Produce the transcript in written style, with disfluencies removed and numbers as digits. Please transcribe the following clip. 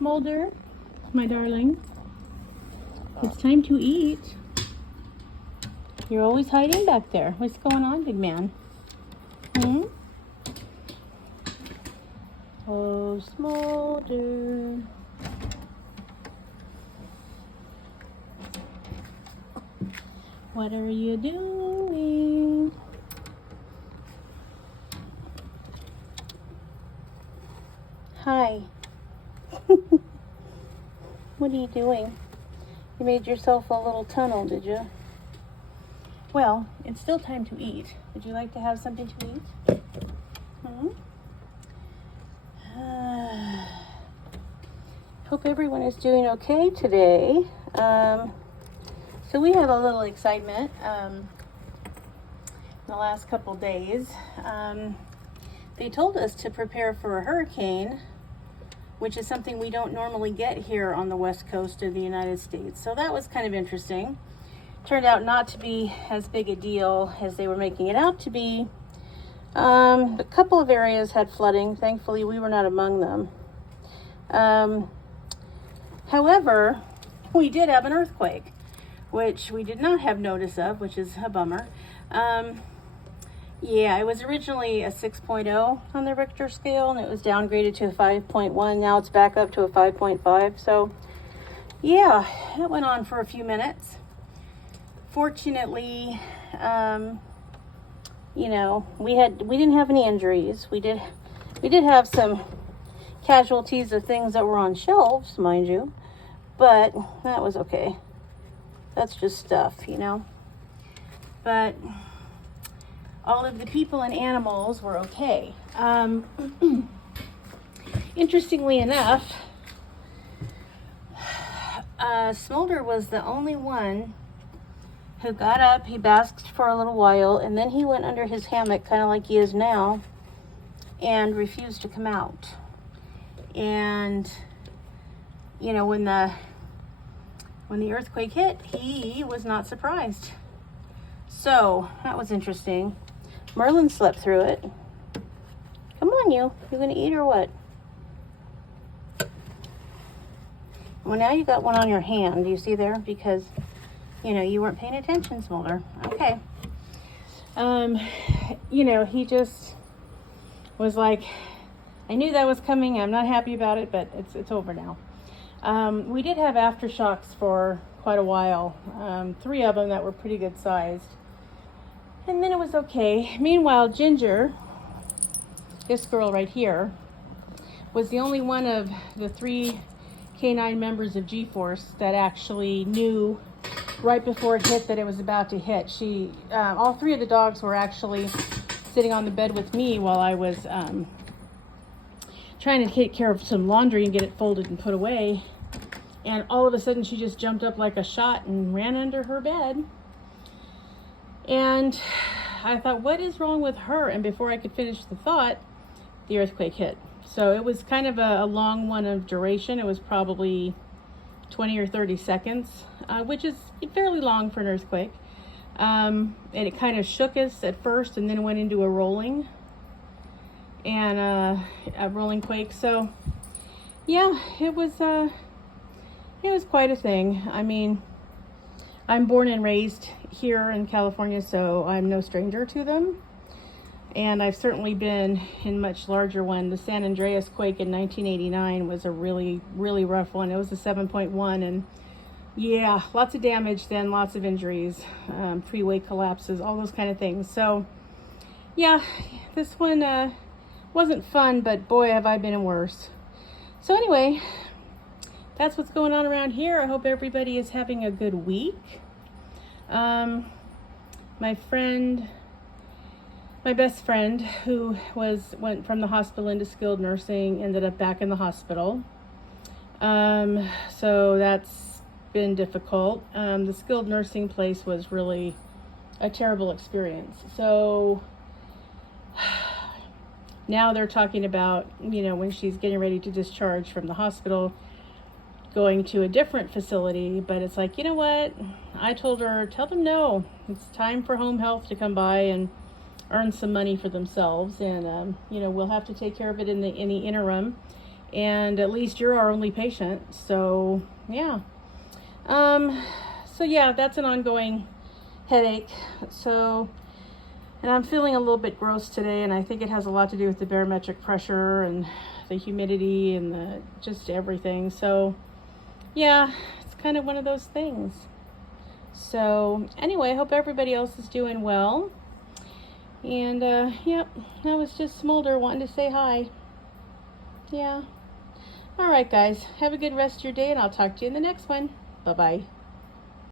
Smoulder, my darling. It's time to eat. You're always hiding back there. What's going on, big man? Hmm? Oh, Smoulder. What are you doing? Hi. What are you doing? You made yourself a little tunnel, did you? Well, it's still time to eat. Would you like to have something to eat? Hmm? Hope everyone is doing okay today. So we had a little excitement in the last couple days. They told us to prepare for a hurricane, which is something we don't normally get here on the west coast of the United States. So that was kind of interesting. Turned out not to be as big a deal as they were making it out to be. A couple of areas had flooding. Thankfully, we were not among them. However, we did have an earthquake, which we did not have notice of, which is a bummer. Yeah, it was originally a 6.0 on the Richter scale, and it was downgraded to a 5.1. Now it's back up to a 5.5. So, yeah, it went on for a few minutes. Fortunately, you know, we didn't have any injuries. We did have some casualties of things that were on shelves, mind you, but that was okay. That's just stuff, you know. But all of the people and animals were okay. Interestingly enough, Smoulder was the only one who got up. He basked for a little while, and then he went under his hammock, kind of like he is now, and refused to come out. And, you know, when the earthquake hit, he was not surprised. So that was interesting. Merlin slept through it. Come on, you gonna eat or what? Well, now you got one on your hand. Do you see there? Because, you know, you weren't paying attention, Smoulder. Okay. You know, he just was like, I knew that was coming. I'm not happy about it, but it's over now. We did have aftershocks for quite a while. 3 of them that were pretty good sized. And then it was okay. Meanwhile, Ginger, this girl right here, was the only one of the 3 canine members of G-Force that actually knew right before it hit that it was about to hit. All 3 of the dogs were actually sitting on the bed with me while I was trying to take care of some laundry and get it folded and put away. And all of a sudden she just jumped up like a shot and ran under her bed. And I thought, what is wrong with her? And before I could finish the thought, the earthquake hit. So it was kind of a long one of duration. It was probably 20 or 30 seconds, which is fairly long for an earthquake. And it kind of shook us at first and then went into a rolling quake. So yeah, it was quite a thing. I mean, I'm born and raised here in California, so I'm no stranger to them. And I've certainly been in much larger one. The San Andreas quake in 1989 was a really, really rough one. It was a 7.1, and yeah, lots of damage then, lots of injuries, freeway collapses, all those kind of things. So yeah, this one wasn't fun, but boy, have I been in worse. So anyway, that's what's going on around here. I hope everybody is having a good week. My best friend who went from the hospital into skilled nursing ended up back in the hospital. So that's been difficult. The skilled nursing place was really a terrible experience. So now they're talking about, you know, when she's getting ready to discharge from the hospital, going to a different facility. But it's like, you know what? I told her, tell them no. It's time for home health to come by and earn some money for themselves. And, you know, we'll have to take care of it in the interim. and at least you're our only patient. So yeah. So yeah, that's an ongoing headache. So, and I'm feeling a little bit gross today, and I think it has a lot to do with the barometric pressure and the humidity and the just everything. So yeah, it's kind of one of those things. So anyway, I hope everybody else is doing well. And yep, that was just Smoulder wanting to say hi. Yeah. All right, guys. Have a good rest of your day, and I'll talk to you in the next one. Bye-bye.